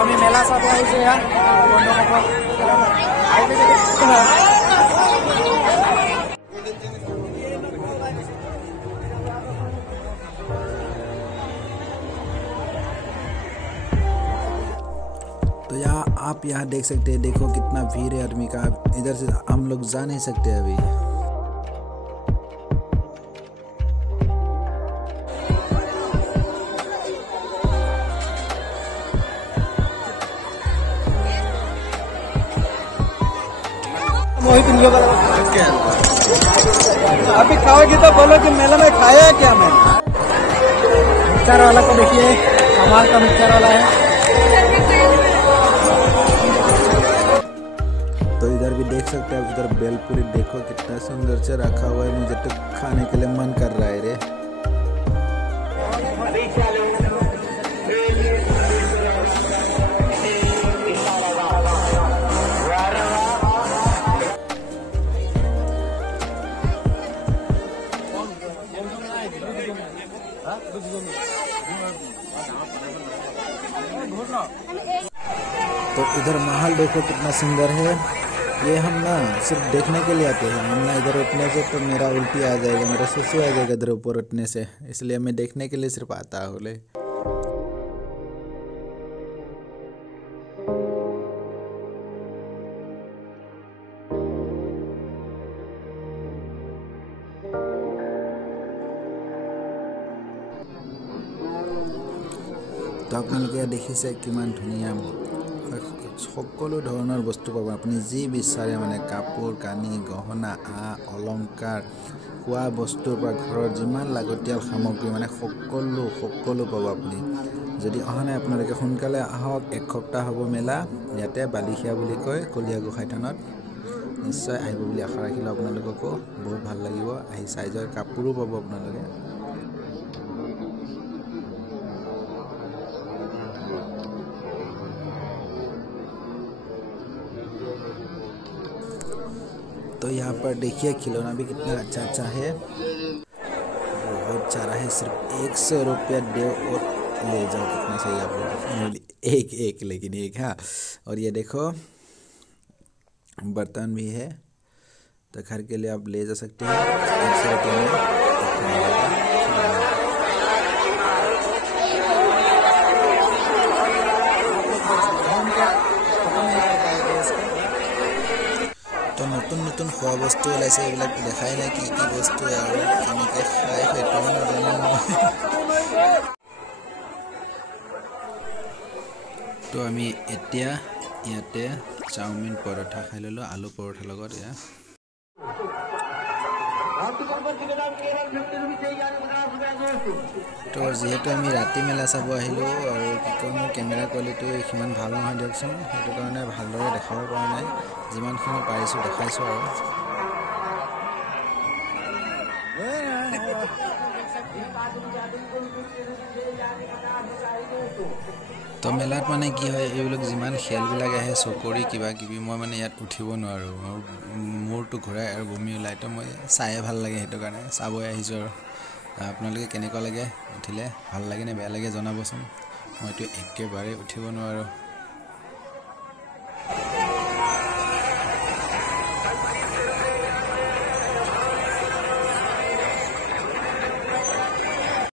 আমি মেলা চাব আহিছো ইয়াত तो यहाँ आप यहाँ देख सकते हैं, देखो कितना भीड़ है आदमी का। इधर से हम लोग जा नहीं सकते अभी। अभी खाओगे तो बोलो कि मेला में खाया क्या मैंने। मिक्सर वाला को देखिए, कमाल का मिक्सर वाला है। तो इधर भी देख सकते हैं, उधर बेलपुरी देखो कितना सुंदर से रखा हुआ है। मुझे तो खाने के लिए मन कर रहा है रे। तो इधर महल देखो कितना सुंदर है। ये हम ना सिर्फ देखने के लिए आते हैं। हम ना इधर उठने से तो मेरा उल्टी आ जाएगा, मेरा सुसु आ जाएगा इधर ऊपर उठने से, इसलिए मैं देखने के लिए सिर्फ आता हूँ। तो আপোনালোকে দেখিছে কিমান ধুনীয়া সকলো ধৰণৰ বস্তু পাব। আপুনি যি বিচাৰে মানে কাপোৰ কানি গহনা অলংকাৰ খোৱা বস্তুৰ পৰা ঘৰৰ যিমান লাগতিয়াল সামগ্ৰী মানে সকলো পাব আপুনি। যদি অহা নাই আপোনালোকে সোনকালে আহক। এক সপ্তাহ হ'ব মেলা ইয়াতে বালিখিয়া বুলি কয় কলীয়াগোসাঁই থানত। নিশ্চয় আহিব বুলি আশা ৰাখিলোঁ। আপোনালোককো বহুত ভাল লাগিব। আহি চাই যোৱাৰ কাপোৰো পাব আপোনালোকে। तो यहाँ पर देखिए खिलौना भी कितना अच्छा है, बहुत सारा है। सिर्फ 100 रुपया दो और ले जाओ। कितना सही आप लोग, एक लेकिन एक। हाँ, और ये देखो बर्तन भी है, तो घर के लिए आप ले जा सकते हैं। 100 रुपये में তো নতুন খোৱা বস্তু ওলাইছে। এইবিলাক দেখাই নাই কি বস্তু আৰু কেনেকৈ খাই সেইটো নাজানো। তো আমি এতিয়া ইয়াতে চাওমিন পৰঠা খাই ল'লোঁ, আলু পৰঠাৰ লগত। এয়া তো যিহেতু আমি ৰাতি মেলা চাব আহিলোঁ আৰু কি কয় মোৰ কেমেৰা কোৱালিটি সিমান ভাল নহয় দিয়কচোন, সেইটো কাৰণে ভালদৰে দেখাব পৰা নাই। যিমানখিনি পাৰিছোঁ দেখাইছোঁ আৰু। তো মেলাত মানে কি হয়, এইবিলাক যিমান খেলবিলাক আহে চকৰি কিবা কিবি, মই মানে ইয়াত উঠিব নোৱাৰোঁ। মোৰ মূৰটো ঘূৰাই আৰু বমি ওলাই। তো মই চায়ে ভাল লাগে, সেইটো কাৰণে চাবই আহিছোঁ আৰু। আপোনালোকে কেনেকুৱা লাগে, উঠিলে ভাল লাগে নে বেয়া লাগে জনাবচোন। মইতো একেবাৰে উঠিব নোৱাৰোঁ।